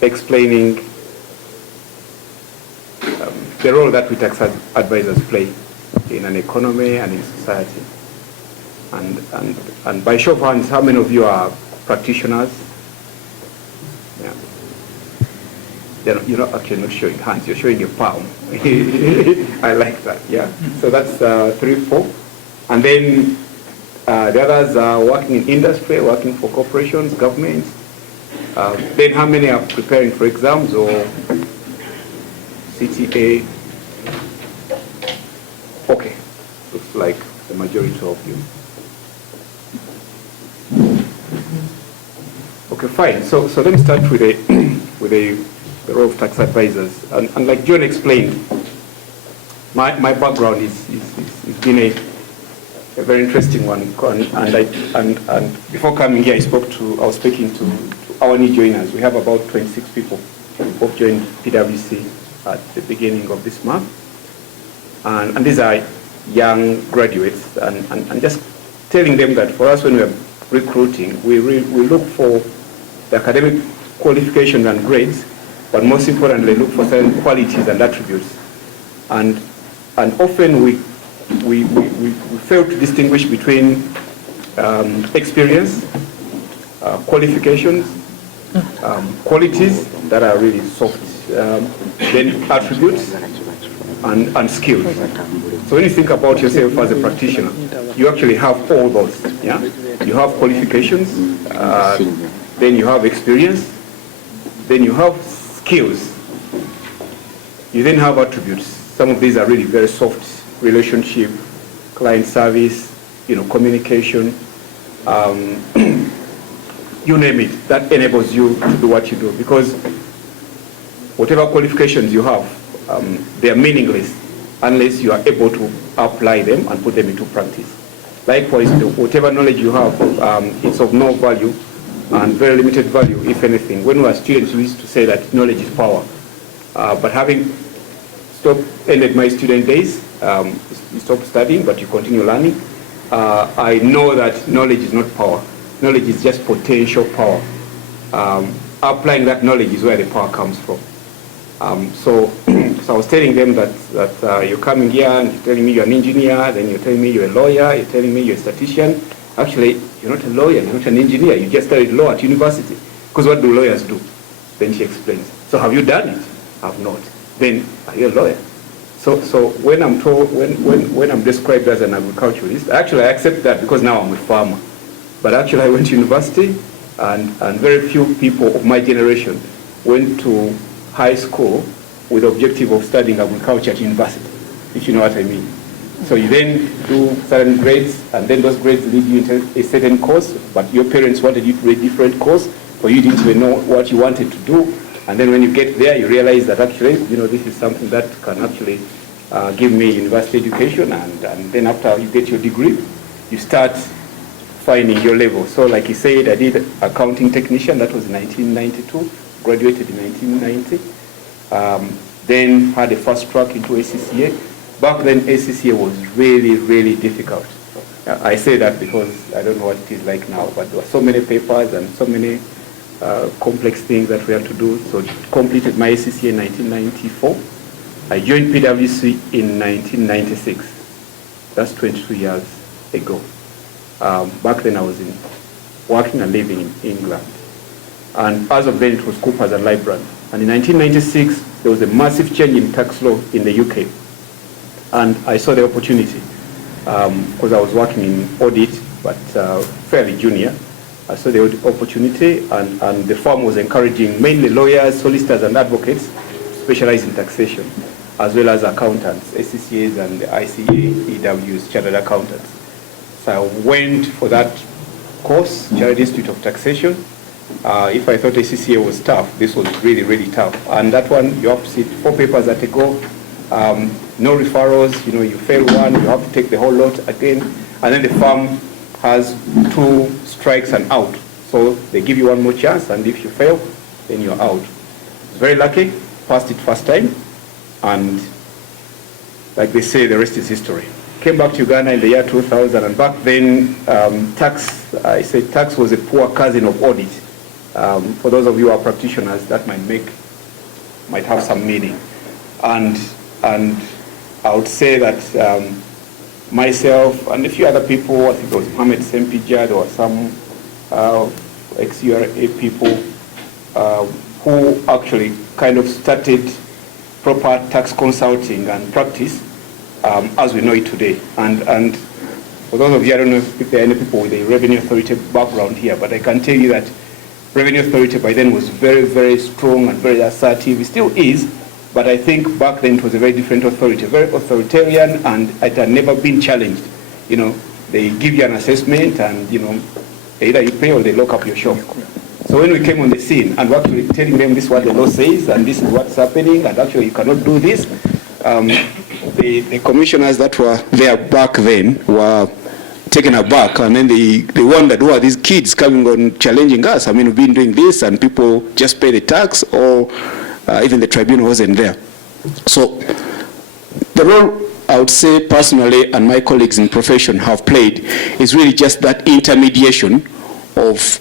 explaining the role that we tax advisors play in an economy and in society. And by show of hands, how many of you are practitioners? Yeah. You're not actually not showing hands, you're showing your palm. I like that, yeah. So that's 3, 4. And then the others are working in industry, working for corporations, governments. Then how many are preparing for exams or CTA? Okay, looks like the majority of you. Okay, fine. So let me start with the role of tax advisors. And like John explained, my background is been a very interesting one. And before coming here, I was speaking to our new joiners. We have about 26 people who joined PwC at the beginning of this month. And these are young graduates. And just telling them that for us, when we're recruiting, we look for the academic qualifications and grades, but most importantly, look for certain qualities and attributes. And often we fail to distinguish between experience, qualifications, qualities that are really soft, then attributes and skills. So when you think about yourself as a practitioner, you actually have all those. Yeah, you have qualifications, then you have experience, then you have skills, you then have attributes. Some of these are really very soft: relationship, client service, communication, you name it. That enables you to do what you do, because whatever qualifications you have, they are meaningless unless you are able to apply them and put them into practice. Likewise, whatever knowledge you have, it's of no value and very limited value, if anything. When we were students, we used to say that knowledge is power. But having ended my student days, you stop studying, but you continue learning. I know that knowledge is not power. Knowledge is just potential power. Applying that knowledge is where the power comes from. So I was telling them that you're coming here and you're telling me you're an engineer, then you're telling me you're a lawyer, you're telling me you're a statistician. Actually, you're not a lawyer, you're not an engineer, you just studied law at university. Because what do lawyers do? Then she explains. So have you done it? I have not. Then are you a lawyer? So when I'm told, when I'm described as an agriculturalist, actually I accept that because now I'm a farmer. But actually I went to university, and very few people of my generation went to high school with the objective of studying agriculture at university, if you know what I mean. So you then do certain grades, and then those grades lead you into a certain course, but your parents wanted you to do a different course, or you didn't even know what you wanted to do. And then when you get there, you realize that actually, this is something that can actually give me university education, and then after you get your degree, you start finding your level. So like you said, I did accounting technician, that was in 1992, graduated in 1990. Then had a fast track into ACCA. Back then, ACCA was really, really difficult. I say that because I don't know what it is like now, but there were so many papers and so many complex things that we had to do. So completed my ACCA in 1994. I joined PwC in 1996. That's 22 years ago. Back then I was working and living in England. And as of then it was Coopers and Lybrand. And in 1996 there was a massive change in tax law in the UK. And I saw the opportunity, because I was working in audit, but fairly junior. I saw the opportunity, and the firm was encouraging mainly lawyers, solicitors, and advocates to specialize in taxation, as well as accountants, ACCAs and ICAEWs, chartered accountants. So I went for that course, Chartered Institute of Taxation. If I thought ACCA was tough, this was really, really tough. And that one, you have to sit 4 papers at a go, no referrals, you fail one, you have to take the whole lot again. And then the firm has 2 strikes and out. So they give you one more chance, and if you fail, then you're out. Very lucky, passed it first time, and like they say, the rest is history. Came back to Uganda in the year 2000, and back then tax was a poor cousin of audit. For those of you who are practitioners, that might have some meaning. And I would say that myself and a few other people, I think it was Mohamed Sempija, there were some ex-URA people who actually kind of started proper tax consulting and practice as we know it today. And for those of you, I don't know if there are any people with a Revenue Authority background here, but I can tell you that Revenue Authority by then was very, very strong and very assertive. It still is, but I think back then it was a very different authority, very authoritarian, and it had never been challenged. You know, they give you an assessment and, you know, either you pay or they lock up your shop. So when we came on the scene and we're actually telling them this is what the law says and this is what's happening and actually you cannot do this, the commissioners that were there back then were taken aback, and then they wondered, who are these kids coming on challenging us? I mean, we've been doing this and people just pay the tax, or even the tribunal wasn't there. So the role I would say personally and my colleagues in profession have played is really just that intermediation of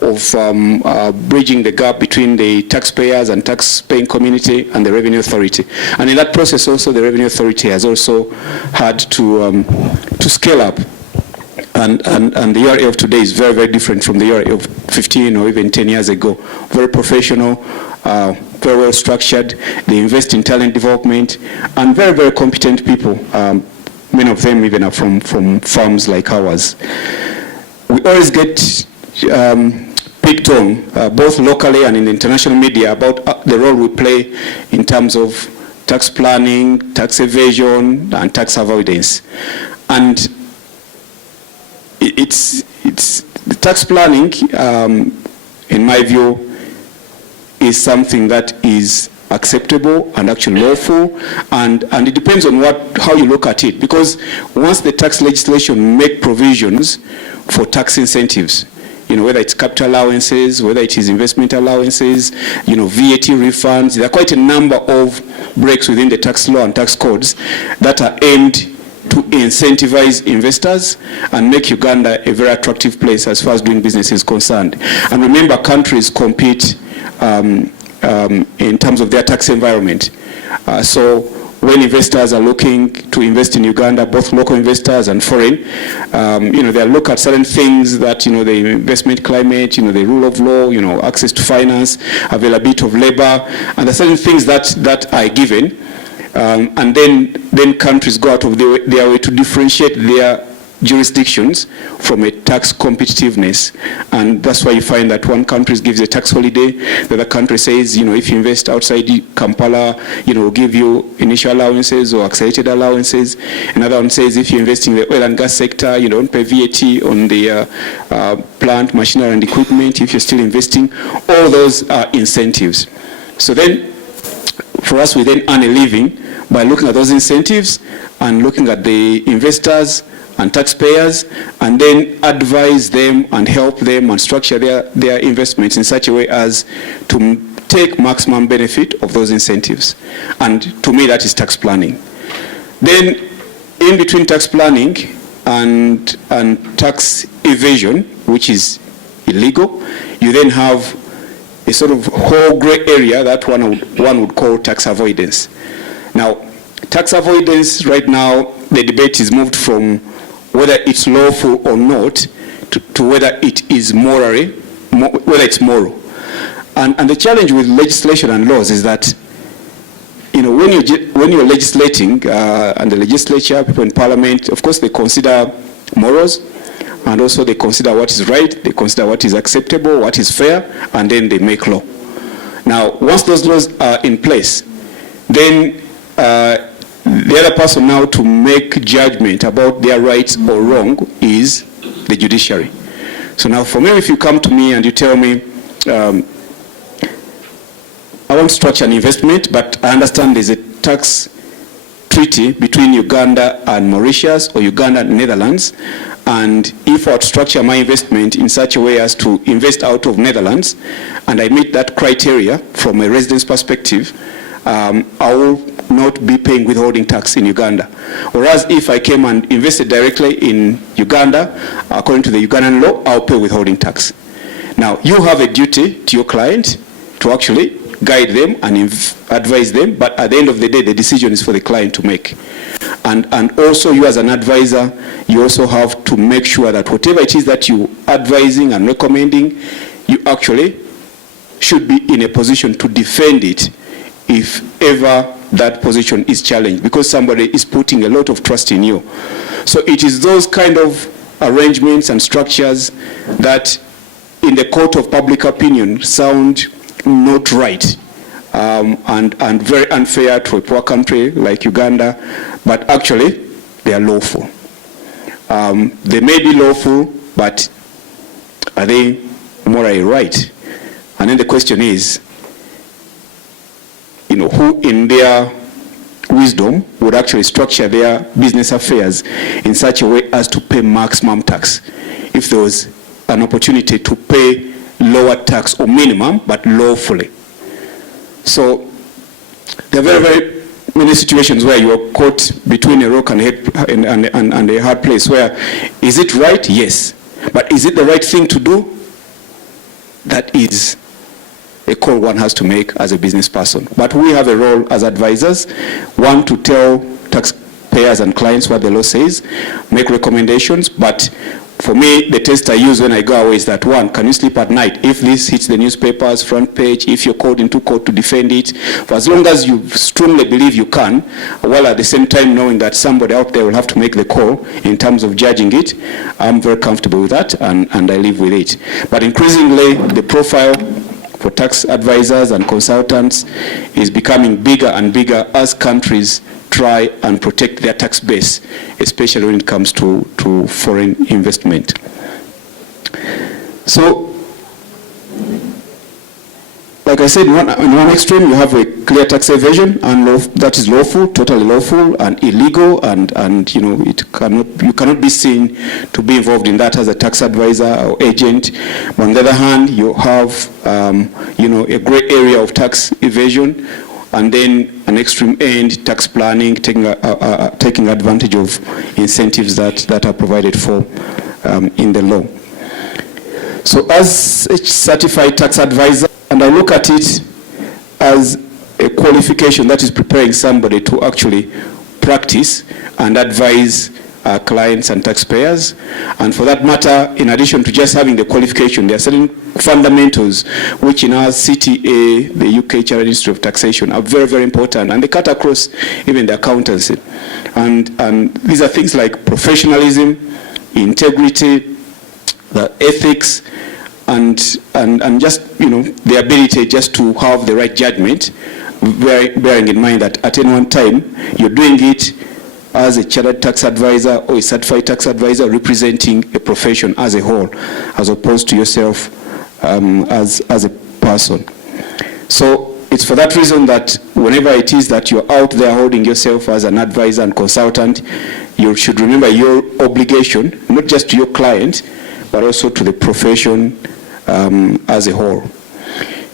bridging the gap between the taxpayers and tax-paying community and the Revenue Authority. And in that process also, the Revenue Authority has also had to scale up. And the URA of today is very, very different from the URA of 15 or even 10 years ago. Very professional, very well structured. They invest in talent development and very, very competent people. Many of them even are from firms like ours. We always get picked on, both locally and in the international media, about the role we play in terms of tax planning, tax evasion, and tax avoidance. And it's the tax planning, in my view, is something that is acceptable and actually lawful, and it depends on how you look at it. Because once the tax legislation make provisions for tax incentives, you know, whether it's capital allowances, whether it is investment allowances, you know, VAT refunds, there are quite a number of breaks within the tax law and tax codes that are aimed to incentivize investors and make Uganda a very attractive place as far as doing business is concerned. And remember, countries compete in terms of their tax environment. So when investors are looking to invest in Uganda, both local investors and foreign, you know, they look at certain things that, you know, the investment climate, you know, the rule of law, you know, access to finance, availability of labor, and the certain things that are given. And then countries go out of their way to differentiate their jurisdictions from a tax competitiveness. And that's why you find that one country gives a tax holiday, the other country says, you know, if you invest outside Kampala, you know, we'll give you initial allowances or accelerated allowances. Another one says if you invest in the oil and gas sector, you don't pay VAT on the plant, machinery and equipment if you're still investing. All those are incentives. So then, for us, we then earn a living by looking at those incentives and looking at the investors and taxpayers, and then advise them and help them and structure their investments in such a way as to take maximum benefit of those incentives. And to me, that is tax planning. Then, in between tax planning and tax evasion, which is illegal, you then have a sort of whole gray area that one would call tax avoidance. Now, tax avoidance right now, the debate is moved from whether it's lawful or not to whether it is whether it's moral. And the challenge with legislation and laws is that, you know, when you're legislating, and the legislature, people in parliament, of course they consider morals, and also they consider what is right, they consider what is acceptable, what is fair, and then they make law. Now, once those laws are in place, then the other person now to make judgment about their rights or wrong is the judiciary. So now for me, if you come to me and you tell me, I want to structure an investment, but I understand there's a tax treaty between Uganda and Mauritius or Uganda and Netherlands, and if I would structure my investment in such a way as to invest out of Netherlands, and I meet that criteria from a residence perspective, I will not be paying withholding tax in Uganda. Whereas if I came and invested directly in Uganda, according to the Ugandan law, I'll pay withholding tax. Now, you have a duty to your client to actually guide them and advise them, but at the end of the day, the decision is for the client to make. And also, you as an advisor, you also have to make sure that whatever it is that you advising and recommending, you actually should be in a position to defend it if ever that position is challenged, because somebody is putting a lot of trust in you. So it is those kind of arrangements and structures that in the court of public opinion sound not right, and very unfair to a poor country like Uganda, but actually they are lawful. They may be lawful, but are they morally right? And then the question is, who in their wisdom would actually structure their business affairs in such a way as to pay maximum tax if there was an opportunity to pay lower tax or minimum, but lawfully. So there are very, very many situations where you are caught between a rock and a hard place, where is it right? Yes. But is it the right thing to do? That is a call one has to make as a business person. But we have a role as advisors, one, to tell taxpayers and clients what the law says, make recommendations, but for me, the test I use when I go away is that, one, can you sleep at night? If this hits the newspapers, front page, if you're called into court to defend it, for as long as you strongly believe you can, while at the same time knowing that somebody out there will have to make the call in terms of judging it, I'm very comfortable with that, and I live with it. But increasingly, the profile for tax advisors and consultants is becoming bigger and bigger as countries try and protect their tax base, especially when it comes to foreign investment. So, like I said, in one extreme, you have a clear tax evasion, and that is lawful, totally lawful, and illegal, and you cannot be seen to be involved in that as a tax advisor or agent. But on the other hand, you have a gray area of tax evasion, and then an extreme end, tax planning, taking advantage of incentives that are provided for in the law. So as a certified tax advisor, and I look at it as a qualification that is preparing somebody to actually practice and advise clients and taxpayers. And for that matter, in addition to just having the qualification, there are certain fundamentals which in our CTA, the UK Chartered Institute of Taxation, are very, very important, and they cut across even the accountancy. And these are things like professionalism, integrity, the ethics, and just the ability just to have the right judgment, bearing in mind that at any one time you're doing it as a chartered tax advisor or a certified tax advisor representing a profession as a whole, as opposed to yourself as a person. So it's for that reason that whenever it is that you're out there holding yourself as an advisor and consultant, you should remember your obligation, not just to your client, but also to the profession as a whole.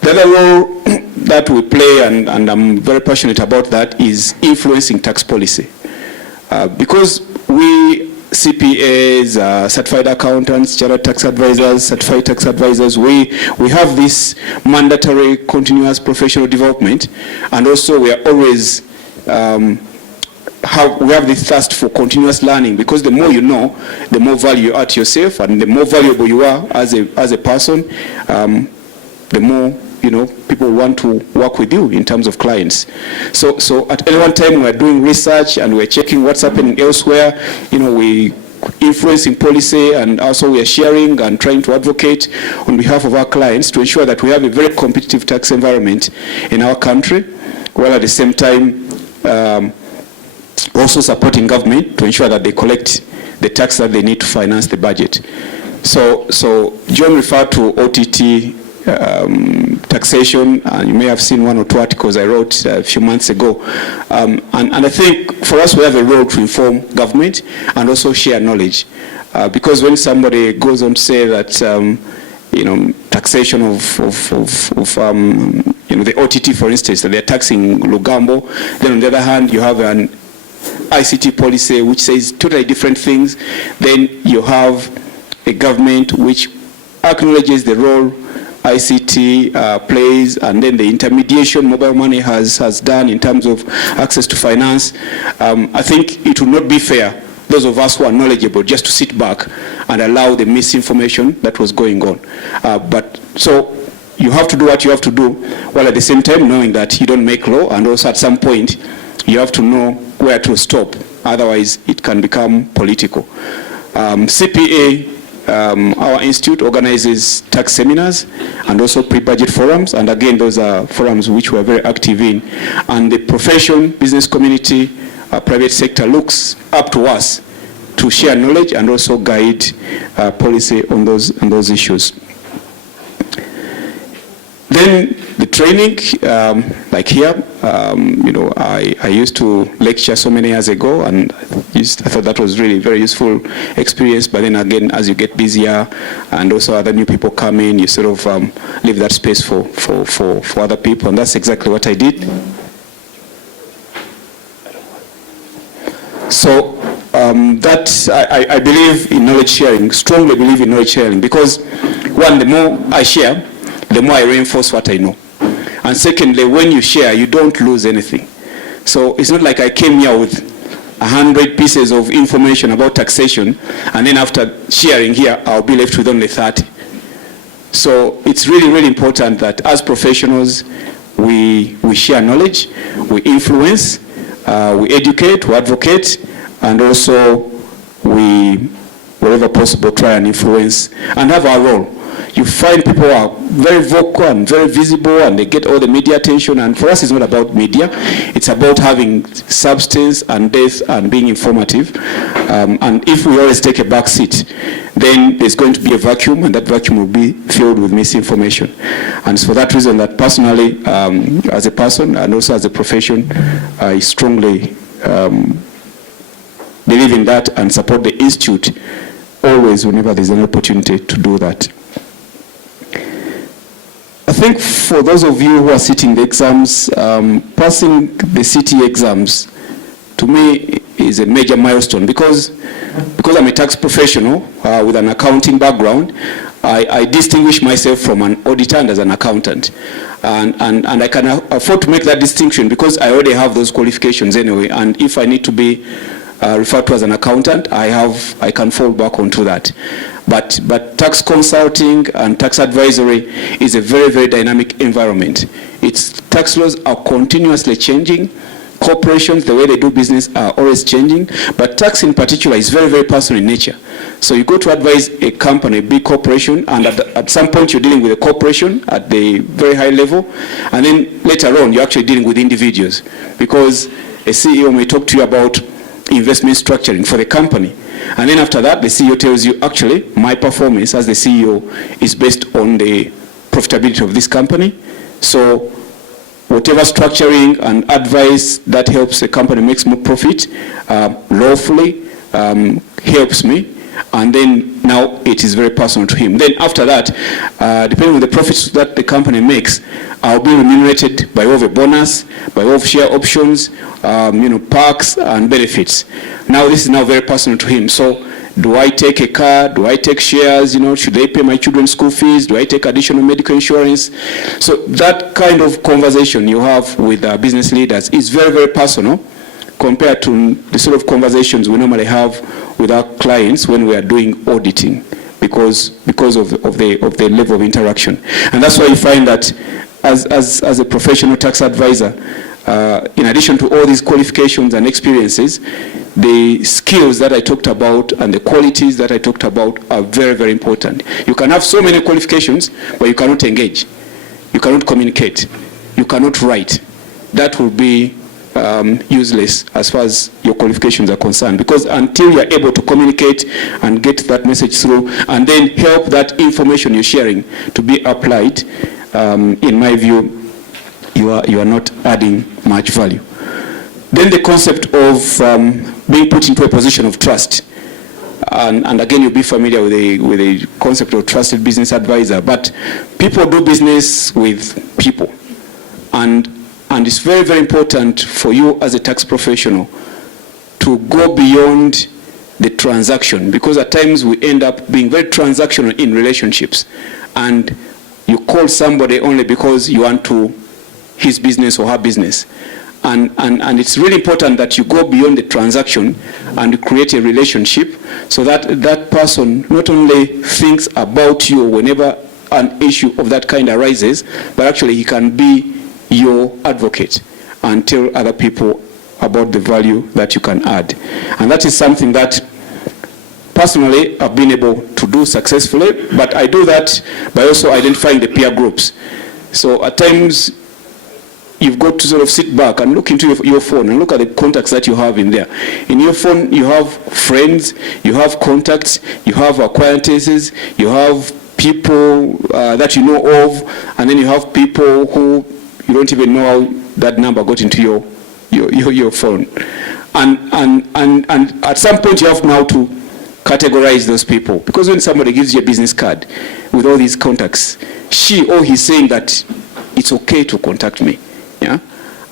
The other role that we play, and I'm very passionate about that, is influencing tax policy. Because we CPAs, certified accountants, chartered tax advisors, certified tax advisors, we have this mandatory continuous professional development, and also we are always we have this thirst for continuous learning, because the more you know, the more value you add to yourself, and the more valuable you are as a person, the more people want to work with you in terms of clients. So at any one time we're doing research and we're checking what's happening elsewhere. We influencing policy, and also we are sharing and trying to advocate on behalf of our clients to ensure that we have a very competitive tax environment in our country, while at the same time also supporting government to ensure that they collect the tax that they need to finance the budget. So John referred to OTT taxation, and you may have seen one or two articles I wrote a few months ago. And I think for us we have a role to inform government and also share knowledge. Because when somebody goes on to say that taxation of the OTT, for instance, that they're taxing Lugambo, then on the other hand you have an ICT policy which says totally different things. Then you have a government which acknowledges the role ICT plays, and then the intermediation mobile money has done in terms of access to finance. I think it will not be fair, those of us who are knowledgeable, just to sit back and allow the misinformation that was going on. But so you have to do what you have to do, while at the same time knowing that you don't make law, and also at some point you have to know where to stop. Otherwise, it can become political. CPA, our institute organizes tax seminars and also pre-budget forums, and again, those are forums which we are very active in. And the profession, business community, private sector looks up to us to share knowledge and also guide policy on those issues. Then the training, like here, you know, I used to lecture so many years ago, and I thought that was really very useful experience. But then again, as you get busier and also other new people come in, you sort of leave that space for other people, and that's exactly what I did. So I believe in knowledge sharing, strongly believe in knowledge sharing, because one, the more I share, the more I reinforce what I know. And secondly, when you share, you don't lose anything. So it's not like I came here with 100 pieces of information about taxation, and then after sharing here, I'll be left with only 30. So it's really, really important that as professionals, we share knowledge, we influence, we educate, we advocate, and also we, wherever possible, try and influence and have our role. You find people who are very vocal and very visible, and they get all the media attention. And for us, it's not about media. It's about having substance and depth and being informative. And if we always take a back seat, then there's going to be a vacuum, and that vacuum will be filled with misinformation. And it's for that reason that personally, as a person and also as a profession, I strongly believe in that and support the institute always whenever there's an opportunity to do that. I think for those of you who are sitting the exams, passing the CT exams, to me, is a major milestone, because I'm a tax professional with an accounting background. I distinguish myself from an auditor and as an accountant. And I can afford to make that distinction because I already have those qualifications anyway. And if I need to be referred to as an accountant, I can fall back onto that. But tax consulting and tax advisory is a very, very dynamic environment. Tax laws are continuously changing. Corporations, the way they do business, are always changing. But tax in particular is very, very personal in nature. So you go to advise a company, a big corporation, and at some point you're dealing with a corporation at the very high level. And then later on, you're actually dealing with individuals. Because a CEO may talk to you about investment structuring for the company. And then after that, the CEO tells you, actually, my performance as the CEO is based on the profitability of this company. So whatever structuring and advice that helps the company makes more profit lawfully helps me. And then now it is very personal to him. Then after that, depending on the profits that the company makes, I'll be remunerated by way of a bonus, by way of share options, perks and benefits. Now this is now very personal to him. So do I take a car? Do I take shares? Should they pay my children's school fees? Do I take additional medical insurance? So that kind of conversation you have with business leaders is very, very personal compared to the sort of conversations we normally have with our clients when we are doing auditing, because of the level of interaction. And that's why you find that as a professional tax advisor, in addition to all these qualifications and experiences, the skills that I talked about and the qualities that I talked about are very, very important. You can have so many qualifications, but you cannot engage. You cannot communicate. You cannot write. That will be useless as far as your qualifications are concerned, because until you're able to communicate and get that message through and then help that information you're sharing to be applied, in my view, you are not adding much value. Then the concept of being put into a position of trust. And again, you'll be familiar with the concept of trusted business advisor. But people do business with people. And it's very, very important for you as a tax professional to go beyond the transaction, because at times we end up being very transactional in relationships, and you call somebody only because you want to his business or her business. And it's really important that you go beyond the transaction and create a relationship so that that person not only thinks about you whenever an issue of that kind arises, but actually he can be your advocate and tell other people about the value that you can add. And that is something that personally I've been able to do successfully, but I do that by also identifying the peer groups. So at times you've got to sort of sit back and look into your phone and look at the contacts that you have in there. In your phone, you have friends, you have contacts, you have acquaintances, you have people that you know of, and then you have people who you don't even know how that number got into your phone. And at some point you have now to categorize those people, because when somebody gives you a business card with all these contacts, she or he's saying that it's okay to contact me. Yeah,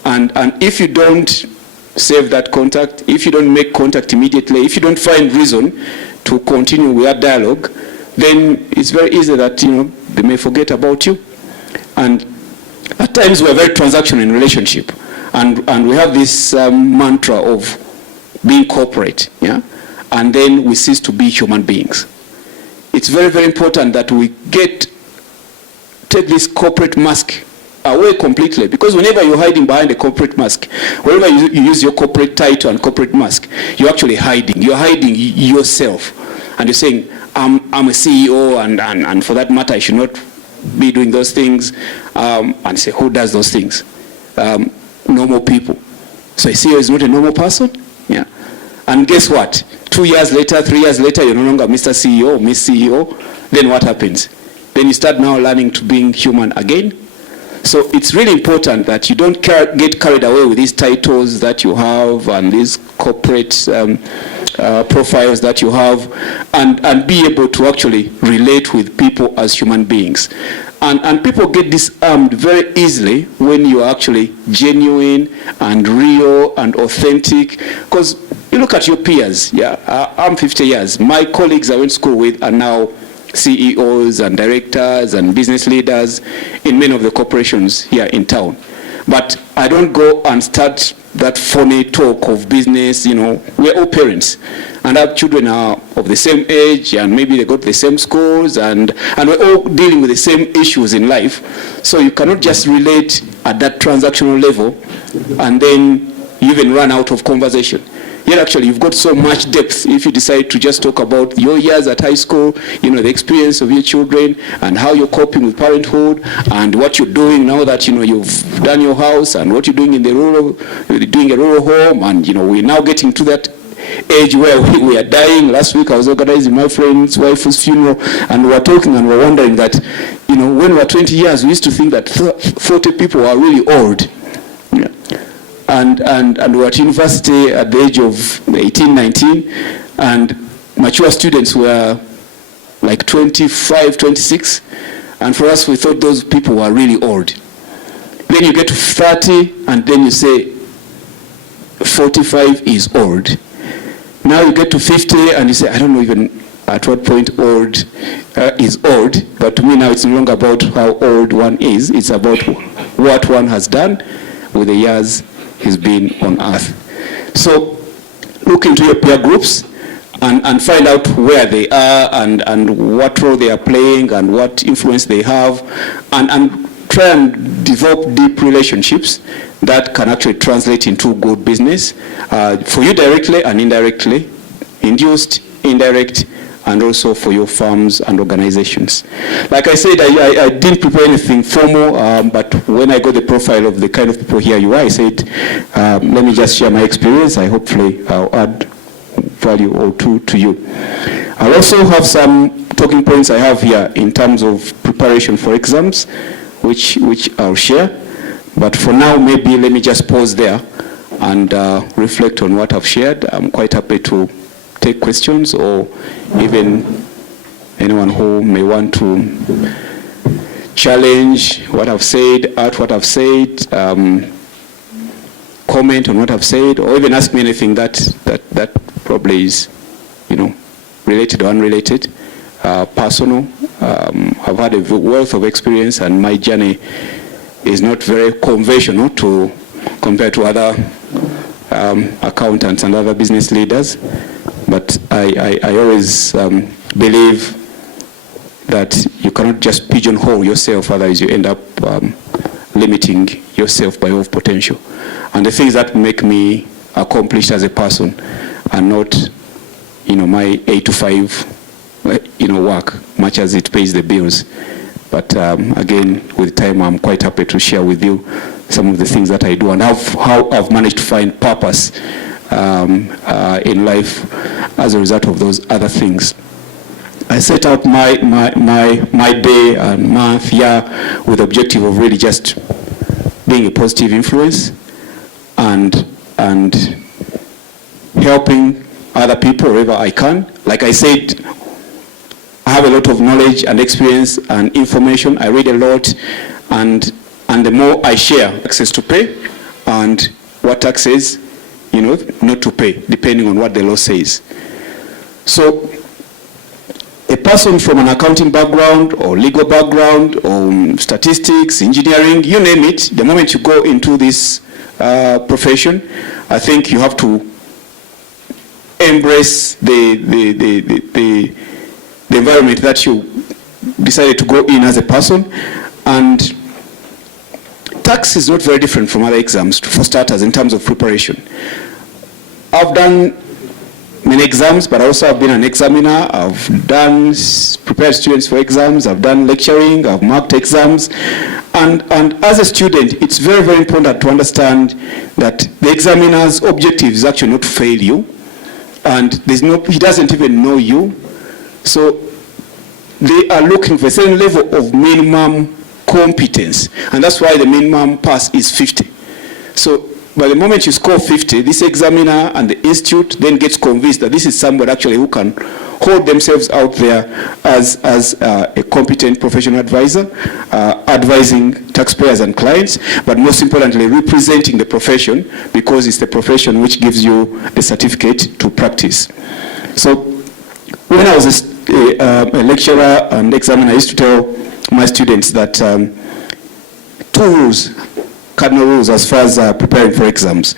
and if you don't save that contact, if you don't make contact immediately, if you don't find reason to continue with that dialogue, then it's very easy that they may forget about you. And at times we're very transactional in relationship, and we have this mantra of being corporate, yeah, and then we cease to be human beings. It's very, very important that we take this corporate mask away completely, because whenever you're hiding behind a corporate mask, whenever you use your corporate title and corporate mask, you're actually hiding. You're hiding yourself, and you're saying, I'm a CEO, and for that matter, I should not be doing those things. And say, who does those things? Normal people. So a CEO is not a normal person? Yeah. And guess what? 2 years later, 3 years later, you're no longer Mr. CEO or Miss CEO. Then what happens? Then you start now learning to being human again. So it's really important that you don't get carried away with these titles that you have and these corporate profiles that you have, and be able to actually relate with people as human beings. And people get disarmed very easily when you are actually genuine and real and authentic. Because you look at your peers, yeah, I'm 50 years. My colleagues I went to school with are now CEOs and directors and business leaders in many of the corporations here in town. But I don't go and start that phony talk of business. We're all parents, and our children are of the same age, and maybe they go to the same schools, and we're all dealing with the same issues in life. So you cannot just relate at that transactional level and then you even run out of conversation. Yet actually you've got so much depth if you decide to just talk about your years at high school, the experience of your children and how you're coping with parenthood and what you're doing now that you've done your house, and what you're doing in doing a rural home, and we're now getting to that age where we are dying. Last week I was organizing my friend's wife's funeral, and we were talking and we were wondering that when we were 20 years we used to think that 40 people are really old. And we were at university at the age of 18, 19, and mature students were like 25, 26, and for us we thought those people were really old. Then you get to 30, and then you say 45 is old. Now you get to 50, and you say, I don't know even at what point old is old, but to me now it's no longer about how old one is, it's about what one has done with the years he's been on earth. So look into your peer groups and find out where they are and what role they are playing and what influence they have, and try and develop deep relationships that can actually translate into good business for you directly and indirectly, induced, indirect, and also for your firms and organizations. Like I said, I didn't prepare anything formal, but when I got the profile of the kind of people here you are, I said, let me just share my experience. Hopefully I'll add value or two to you. I'll also have some talking points I have here in terms of preparation for exams, which I'll share. But for now, maybe let me just pause there and reflect on what I've shared. I'm quite happy to take questions, or even anyone who may want to challenge what I've said, add what I've said, comment on what I've said, or even ask me anything that probably is related or unrelated, personal. I've had a wealth of experience, and my journey is not very conventional compared to other accountants and other business leaders. But I always believe that you cannot just pigeonhole yourself, otherwise you end up limiting yourself by way of potential. And the things that make me accomplished as a person are not, my 8 to 5, work, much as it pays the bills. But again, with time, I'm quite happy to share with you some of the things that I do and how I've managed to find purpose in life as a result of those other things. I set out my day and month, year, with the objective of really just being a positive influence and helping other people wherever I can. Like I said, I have a lot of knowledge and experience and information. I read a lot, and the more I share, access to pay and what taxes, not to pay, depending on what the law says. So a person from an accounting background or legal background or statistics, engineering, you name it, the moment you go into this profession, I think you have to embrace the environment that you decided to go in as a person. And tax is not very different from other exams, for starters, in terms of preparation. I've done many exams, but I also have been an examiner. I've prepared students for exams. I've done lecturing. I've marked exams. And as a student, it's very, very important to understand that the examiner's objective is actually not to fail you. And he doesn't even know you. So they are looking for a certain level of minimum competence. And that's why the minimum pass is 50. So by the moment you score 50, this examiner and the institute then gets convinced that this is somebody actually who can hold themselves out there as a competent professional advisor, advising taxpayers and clients, but most importantly, representing the profession, because it's the profession which gives you the certificate to practice. So when I was a lecturer and examiner, I used to tell my students that 2 rules, cardinal rules as far as preparing for exams.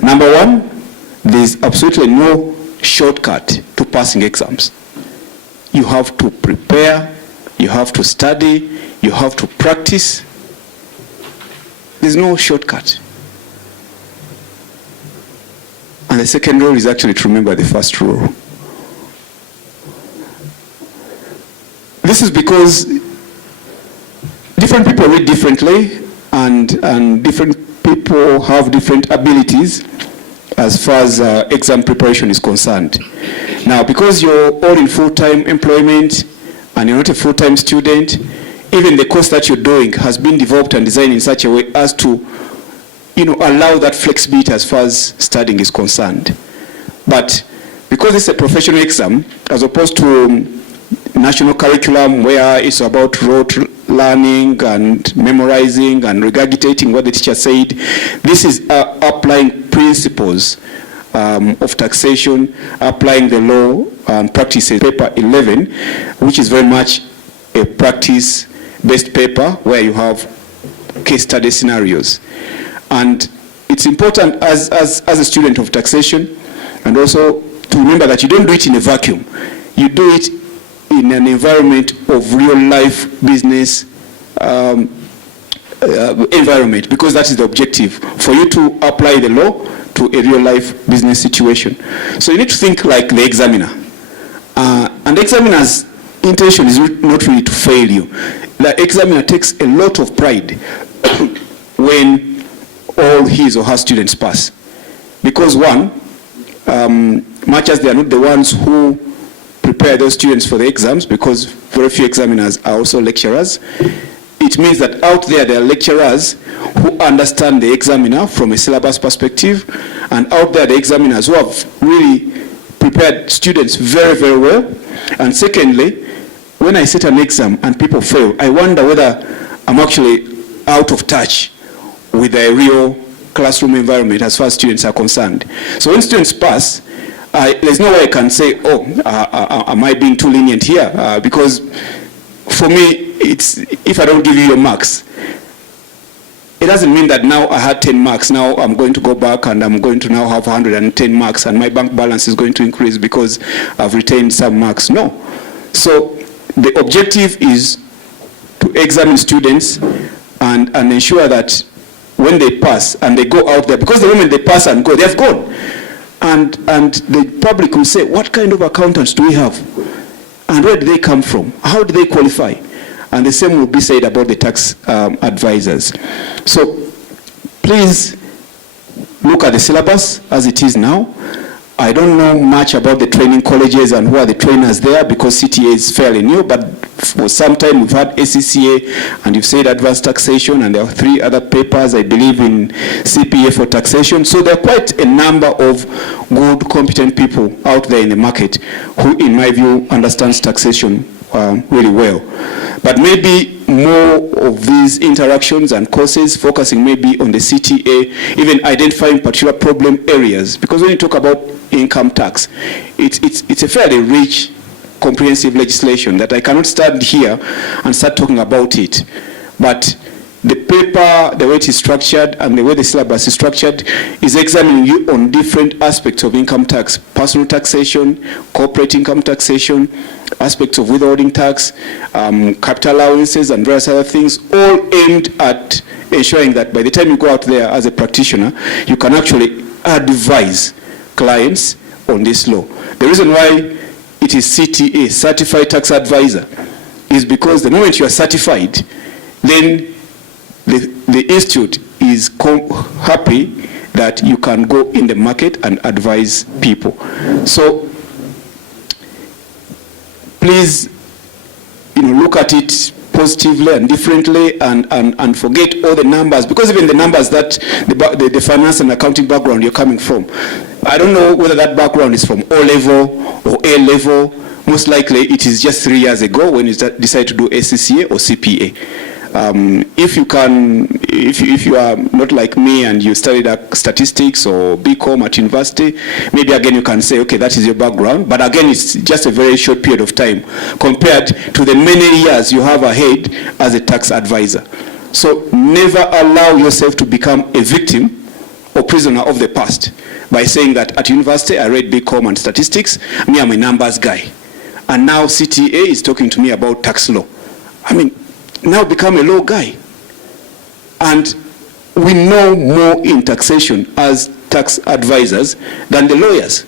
Number one, there's absolutely no shortcut to passing exams. You have to prepare, you have to study, you have to practice. There's no shortcut. And the second rule is actually to remember the first rule. This is because different people read differently, and different people have different abilities as far as exam preparation is concerned. Now, because you're all in full-time employment and you're not a full-time student, even the course that you're doing has been developed and designed in such a way as to, allow that flexibility as far as studying is concerned. But because it's a professional exam, as opposed to national curriculum where it's about rote learning and memorizing and regurgitating what the teacher said, this is applying principles of taxation, applying the law and practices. Paper 11, which is very much a practice-based paper where you have case study scenarios. And it's important as a student of taxation, and also to remember that you don't do it in a vacuum. You do it in an environment of real life business environment, because that is the objective, for you to apply the law to a real life business situation. So you need to think like the examiner. And the examiner's intention is not really to fail you. The examiner takes a lot of pride when all his or her students pass. Because one, much as they are not the ones who prepare those students for the exams, because very few examiners are also lecturers, it means that out there are lecturers who understand the examiner from a syllabus perspective, and out there the examiners who have really prepared students very, very well. And secondly, when I set an exam and people fail, I wonder whether I'm actually out of touch with the real classroom environment as far as students are concerned. So when students pass, there's no way I can say, oh, am I being too lenient here? Because for me, it's, if I don't give you your marks, it doesn't mean that now I had 10 marks, now I'm going to go back and I'm going to now have 110 marks and my bank balance is going to increase because I've retained some marks. No. So the objective is to examine students and ensure that when they pass and they go out there, because the moment they pass and go, they've gone. And the public will say, what kind of accountants do we have? And where do they come from? How do they qualify? And the same will be said about the tax advisors. So please look at the syllabus as it is now. I don't know much about the training colleges and who are the trainers there because CTA is fairly new, but for some time we've had ACCA and you've said advanced taxation, and there are 3 other papers, I believe, in CPA for taxation. So there are quite a number of good, competent people out there in the market who, in my view, understands taxation really well. But maybe more of these interactions and courses focusing maybe on the CTA, even identifying particular problem areas, because when you talk about income tax, it's a fairly rich, comprehensive legislation that I cannot stand here and start talking about it. But the paper, the way it is structured and the way the syllabus is structured is examining you on different aspects of income tax: personal taxation, corporate income taxation, aspects of withholding tax, capital allowances and various other things, all aimed at ensuring that by the time you go out there as a practitioner, you can actually advise clients on this law. The reason why it is CTA, Certified Tax Advisor, is because the moment you are certified, then the institute is happy that you can go in the market and advise people. So please, look at it positively and differently, and forget all the numbers, because even the numbers that the finance and accounting background you're coming from, I don't know whether that background is from O level or A level. Most likely it is just 3 years ago when you decide to do ACCA or CPA. If you are not like me and you studied statistics or BCom at university, maybe again you can say, okay, that is your background. But again, it's just a very short period of time compared to the many years you have ahead as a tax advisor. So never allow yourself to become a victim or prisoner of the past by saying that at university I read BCom and statistics, me I'm a numbers guy. And now CTA is talking to me about tax law. I mean, now become a law guy. And we know more in taxation as tax advisors than the lawyers.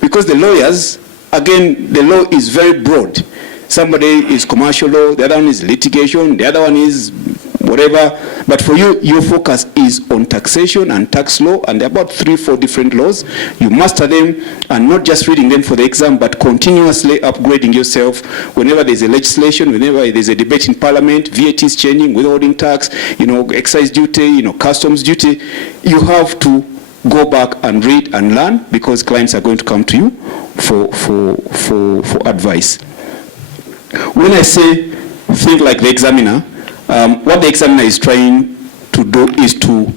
Because the lawyers, again, the law is very broad. Somebody is commercial law, the other one is litigation, the other one is whatever. But for you, your focus is on taxation and tax law, and there are about 3-4 different laws. You master them, and not just reading them for the exam, but continuously upgrading yourself whenever there's a legislation, whenever there's a debate in Parliament, VAT is changing, withholding tax, excise duty, customs duty. You have to go back and read and learn, because clients are going to come to you for advice. When I say think like the examiner, what the examiner is trying to do is to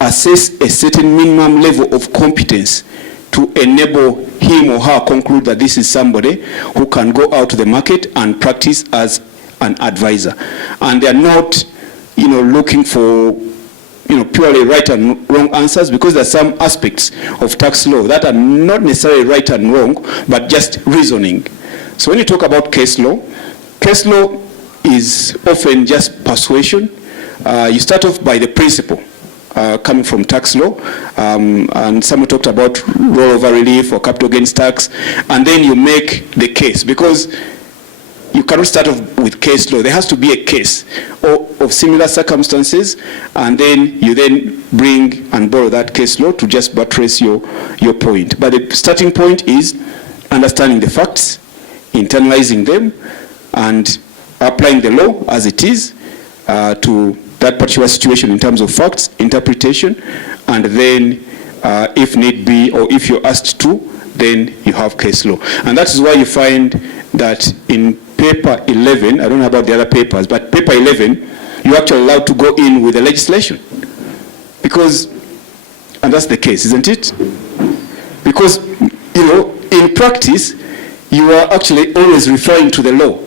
assess a certain minimum level of competence to enable him or her conclude that this is somebody who can go out to the market and practice as an advisor. And they're not, looking for, purely right and wrong answers, because there are some aspects of tax law that are not necessarily right and wrong, but just reasoning. So when you talk about case law is often just persuasion. You start off by the principle coming from tax law, and someone talked about rollover relief or capital gains tax, and then you make the case, because you cannot start off with case law. There has to be a case of similar circumstances, and then you then bring and borrow that case law to just buttress your point. But the starting point is understanding the facts, internalizing them, and applying the law as it is to that particular situation in terms of facts, interpretation, and then if need be, or if you're asked to, then you have case law. And that is why you find that in paper 11, I don't know about the other papers, but paper 11, you're actually allowed to go in with the legislation. Because, and that's the case, isn't it? Because, in practice, you are actually always referring to the law.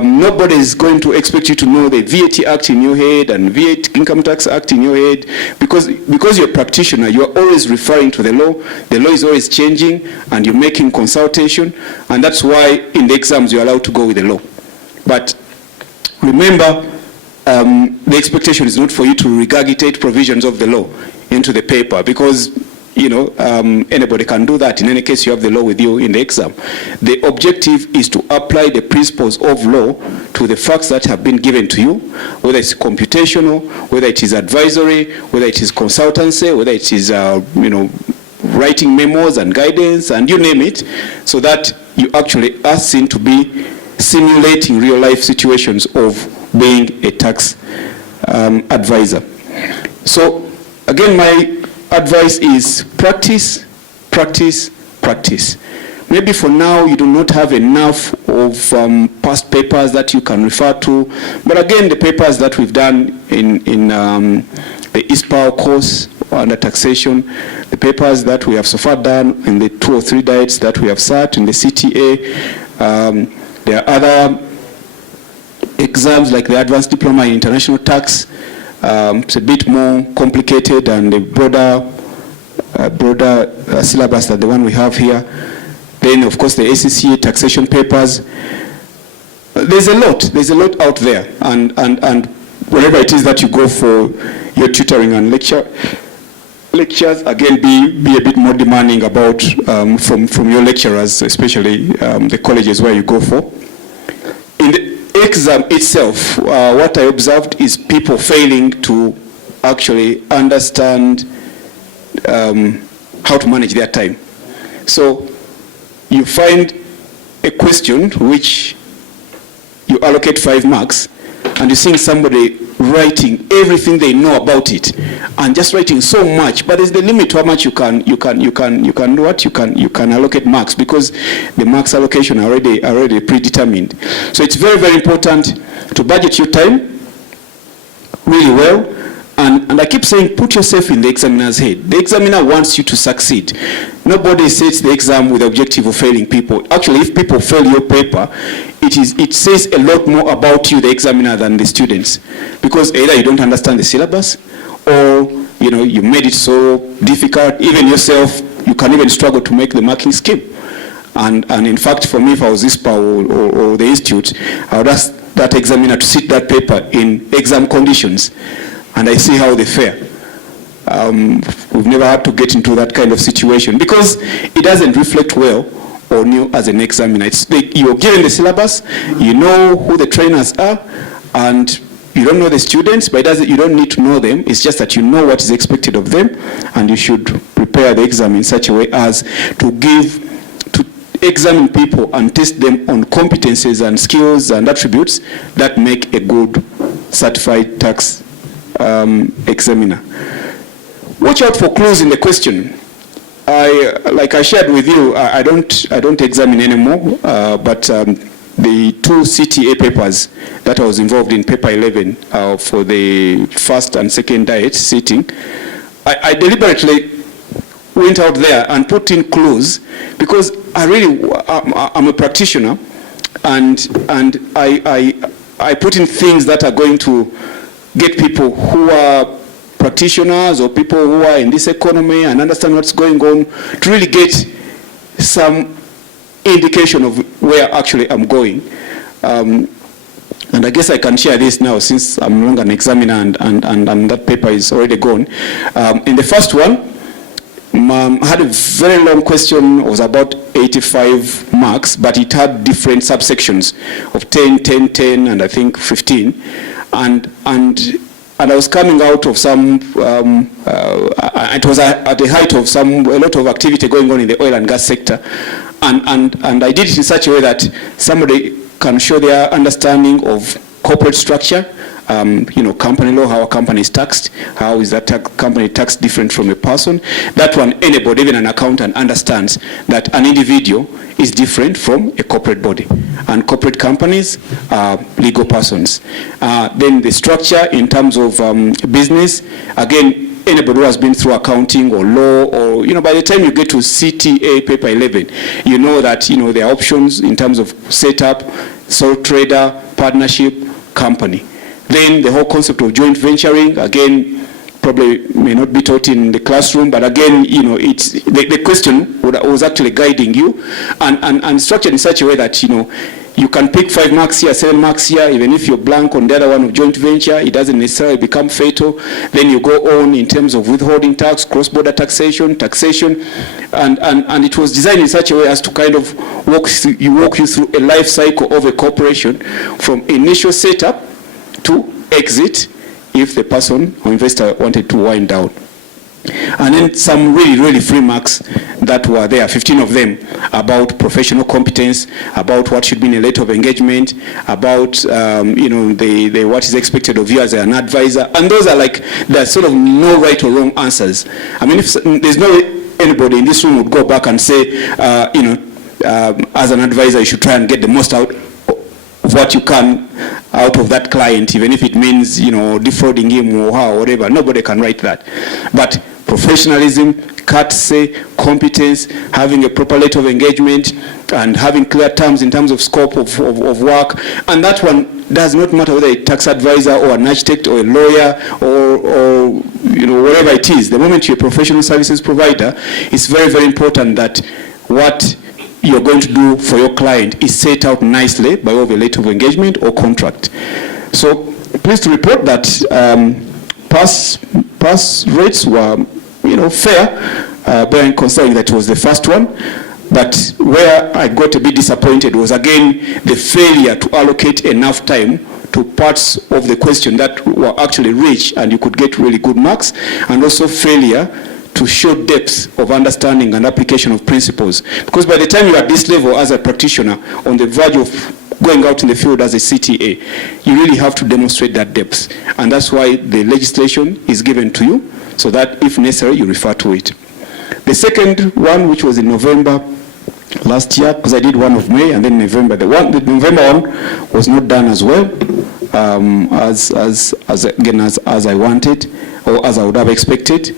Nobody is going to expect you to know the VAT Act in your head and VAT Income Tax Act in your head, because you're a practitioner, you are always referring to the law. The law is always changing, and you're making consultation, and that's why in the exams you're allowed to go with the law. But remember, the expectation is not for you to regurgitate provisions of the law into the paper, because anybody can do that. In any case, you have the law with you in the exam. The objective is to apply the principles of law to the facts that have been given to you, whether it's computational, whether it is advisory, whether it is consultancy, whether it is writing memos and guidance, and you name it, so that you actually are seen to be simulating real life situations of being a tax advisor. So again, my advice is practice, practice, practice. Maybe for now you do not have enough of past papers that you can refer to, but again, the papers that we've done in the ISPAO course under taxation, the papers that we have so far done in the 2 or 3 diets that we have sat in the CTA, there are other exams like the Advanced Diploma in International Tax. It's a bit more complicated and a broader syllabus than the one we have here. Then, of course, the ACCA taxation papers. There's a lot out there, and wherever it is that you go for your tutoring and lectures, again, be a bit more demanding about from your lecturers, especially the colleges where you go for. In the exam itself, what I observed is people failing to actually understand how to manage their time. So you find a question which you allocate 5 marks, and you're seeing somebody writing everything they know about it, and just writing so much, but there's the limit to how much you can allocate marks, because the marks allocation are already predetermined. So it's very, very important to budget your time really well. And I keep saying, put yourself in the examiner's head. The examiner wants you to succeed. Nobody sets the exam with the objective of failing people. Actually, if people fail your paper, it says a lot more about you, the examiner, than the students. Because either you don't understand the syllabus, or you made it so difficult. Even yourself, you can even struggle to make the marking scheme. And in fact, for me, if I was ISPA or the institute, I would ask that examiner to sit that paper in exam conditions, and I see how they fare. We've never had to get into that kind of situation, because it doesn't reflect well on you as an examiner. You're given the syllabus, you know who the trainers are, and you don't know the students, but you don't need to know them. It's just that you know what is expected of them, and you should prepare the exam in such a way as to examine people and test them on competencies and skills and attributes that make a good certified tax examiner. Watch out for clues in the question. Like I shared with you, I don't examine anymore, but the 2 CTA papers that I was involved in, paper 11 for the first and second diet sitting, I deliberately went out there and put in clues, because I'm a practitioner, and I put in things that are going to get people who are practitioners or people who are in this economy and understand what's going on to really get some indication of where actually I'm going. And I guess I can share this now, since I'm no longer an examiner and that paper is already gone. In the first one, I had a very long question. It was about 85 marks, but it had different subsections of 10, 10, 10, and I think 15. And I was coming out of some, it was at the height of a lot of activity going on in the oil and gas sector. And I did it in such a way that somebody can show their understanding of corporate structure, company law, how a company is taxed, how is that company taxed different from a person. That one, anybody, even an accountant, understands that an individual is different from a corporate body. And corporate companies are legal persons. Then the structure in terms of business, again, anybody who has been through accounting or law, or, you know, by the time you get to CTA paper 11, you know that, you know, there are options in terms of setup, sole trader, partnership, company. Then the whole concept of joint venturing, again, probably may not be taught in the classroom, but again, you know, it's the question was actually guiding you, and structured in such a way that, you know, you can pick 5 marks here, 7 marks here, even if you're blank on the other one of joint venture, it doesn't necessarily become fatal. Then you go on in terms of withholding tax, cross-border taxation, and it was designed in such a way as to kind of walk you through a life cycle of a corporation from initial setup to exit, if the person or investor wanted to wind down. And then some really free marks that were there, 15 of them, about professional competence, about what should be in a letter of engagement, about you know, the what is expected of you as an advisor. And those are like, there's sort of no right or wrong answers. I mean, if there's no way anybody in this room would go back and say, you know, as an advisor, you should try and get the most out of what you can out of that client, even if it means, you know, defrauding him or her or whatever. Nobody can write that. But professionalism, courtesy, competence, having a proper letter of engagement, and having clear terms in terms of scope of work. And that one does not matter whether a tax advisor or an architect or a lawyer or you know, whatever it is. The moment you're a professional services provider, it's very important that what you're going to do for your client is set out nicely by way of a letter of engagement or contract. So pleased to report that pass rates were, you know, fair, bearing considering that it was the first one. But where I got a bit disappointed was, again, the failure to allocate enough time to parts of the question that were actually rich and you could get really good marks, and also failure to show depth of understanding and application of principles. Because by the time you're at this level as a practitioner, on the verge of going out in the field as a CTA, you really have to demonstrate that depth. And that's why the legislation is given to you, so that if necessary, you refer to it. The second one, which was in November last year, because I did one of May and then November. The November one was not done as well as I wanted, or as I would have expected.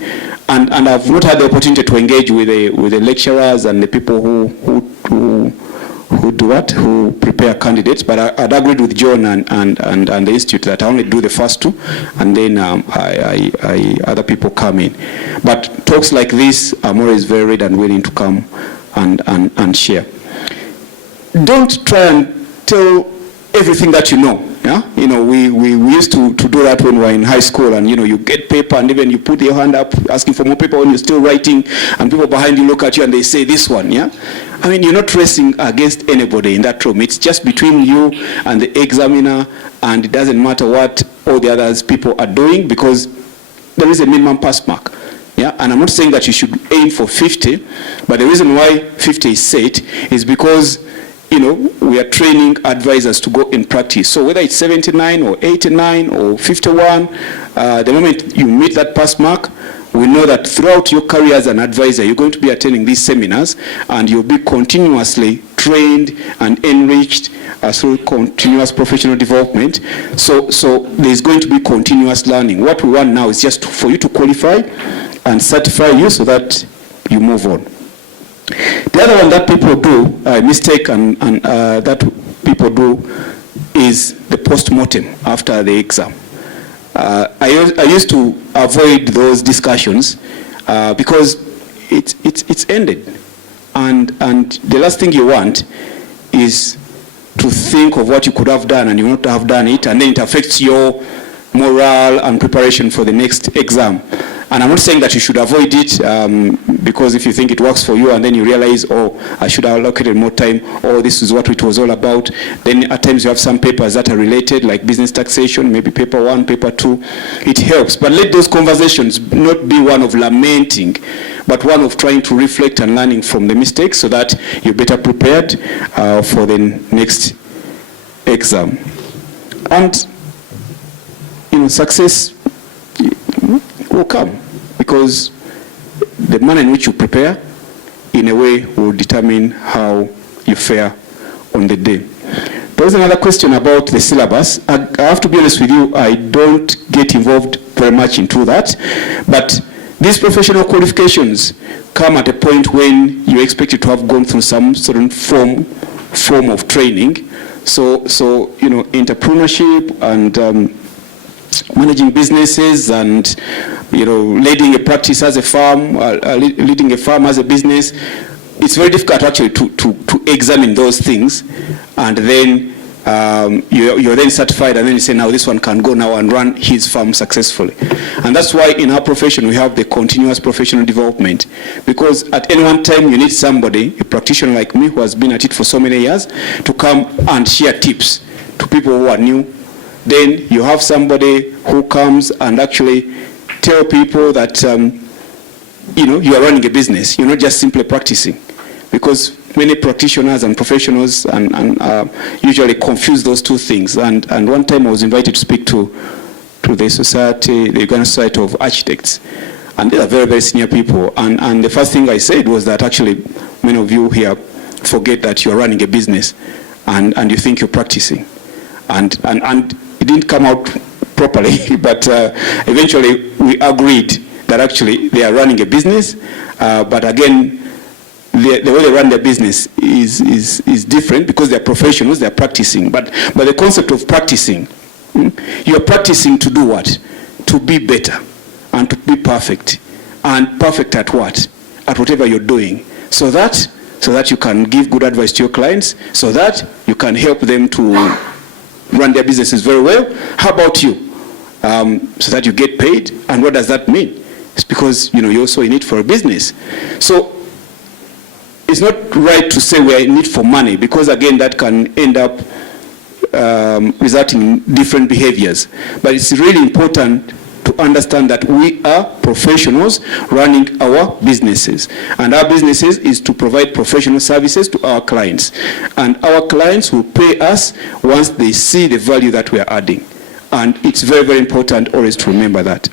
And I've not had the opportunity to engage with the lecturers and the people who prepare candidates. But I'd agreed with John and the institute that I only do the first two, and then other people come in. But talks like this, I'm always very ready and willing to come and share. Don't try and tell everything that you know. Yeah, you know, we used to do that when we were in high school, and you know, you get paper and even you put your hand up asking for more paper when you're still writing, and people behind you look at you and they say this one. Yeah, I mean, you're not racing against anybody in that room. It's just between you and the examiner, and it doesn't matter what all the others people are doing, because there is a minimum pass mark. Yeah, and I'm not saying that you should aim for 50, but the reason why 50 is set is because, you know, we are training advisors to go in practice. So whether it's 79 or 89 or 51, the moment you meet that pass mark, we know that throughout your career as an advisor, you're going to be attending these seminars, and you'll be continuously trained and enriched through continuous professional development. So there's going to be continuous learning. What we want now is just for you to qualify and certify you so that you move on. The other one that people do, mistake and that people do, is the post-mortem after the exam. I used to avoid those discussions because it's ended, and the last thing you want is to think of what you could have done and you not have done it, and then it affects your morale and preparation for the next exam. And I'm not saying that you should avoid it, because if you think it works for you and then you realize, oh, I should have allocated more time, or this is what it was all about, then at times you have some papers that are related, like business taxation, maybe paper 1, paper 2. It helps. But let those conversations not be one of lamenting, but one of trying to reflect and learning from the mistakes so that you're better prepared for the next exam. And, you know, success will come, because the manner in which you prepare, in a way, will determine how you fare on the day. There was another question about the syllabus. I have to be honest with you, I don't get involved very much into that. But these professional qualifications come at a point when you're expected to have gone through some certain form of training. So entrepreneurship and managing businesses and, leading a practice as a firm, leading a firm as a business, it's very difficult actually to examine those things, and then you're then certified, and then you say, now this one can go now and run his firm successfully. And that's why in our profession we have the continuous professional development, because at any one time you need somebody, a practitioner like me who has been at it for so many years, to come and share tips to people who are new. Then you have somebody who comes and actually tell people that you are running a business, you're not just simply practicing, because many practitioners and professionals and usually confuse those two things. And one time I was invited to speak to the society, the Uganda Society of Architects, and they are very, very senior people. And the first thing I said was that actually many of you here forget that you're running a business and you think you're practicing. And it didn't come out properly, but eventually we agreed that actually they are running a business, but again, the way they run their business is different, because they're professionals, they're practicing. But the concept of practicing, you're practicing to do what? To be better and to be perfect. And perfect at what? At whatever you're doing. So that you can give good advice to your clients, so that you can help them to run their businesses very well. How about you? So that you get paid. And what does that mean? It's because you're also in it for a business. So it's not right to say we are in it for money, because again that can end up resulting in different behaviors. But it's really important to understand that we are professionals running our businesses, and our businesses is to provide professional services to our clients, and our clients will pay us once they see the value that we are adding. And it's very, very important always to remember that.